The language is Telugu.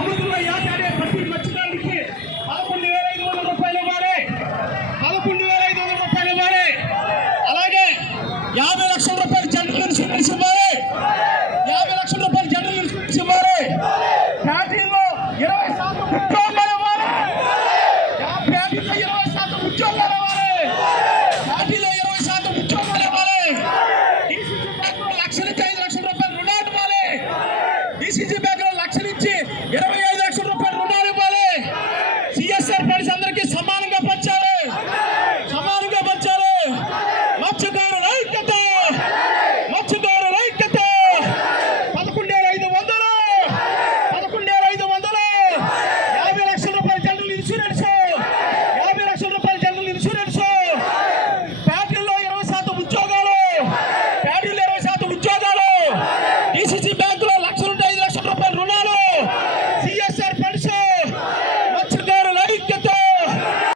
సముద్రంలో యాసాడే ప్రతి మత్స్యకారుడికి పదకొండు వేల వందల రూపాయలు ఇవ్వాలి. పదకొండు వేల వందల రూపాయలు ఇవ్వాలి. అలాగే యాభై లక్షల రూపాయలు జనరల్ ఇన్సూరెన్స్ యాభై లక్షల రూపాయలు జనరల్ ఇన్సూరెన్స్ ఇవ్వాలి. ఇరవై శాతం ఉద్యోగాలు ఇవ్వాలి. ఫ్యాక్టరీలో ఇరవై శాతం ఉద్యోగాలు ఇవ్వాలి. ఇరవై శాతం ఉద్యోగాలు ఇవ్వాలి. లక్ష నుంచి లక్షల రూపాయలు రుణాలు ఇవ్వాలి. డిసిజీ బ్యాంక్ ಪಕ್ಷಕಾರ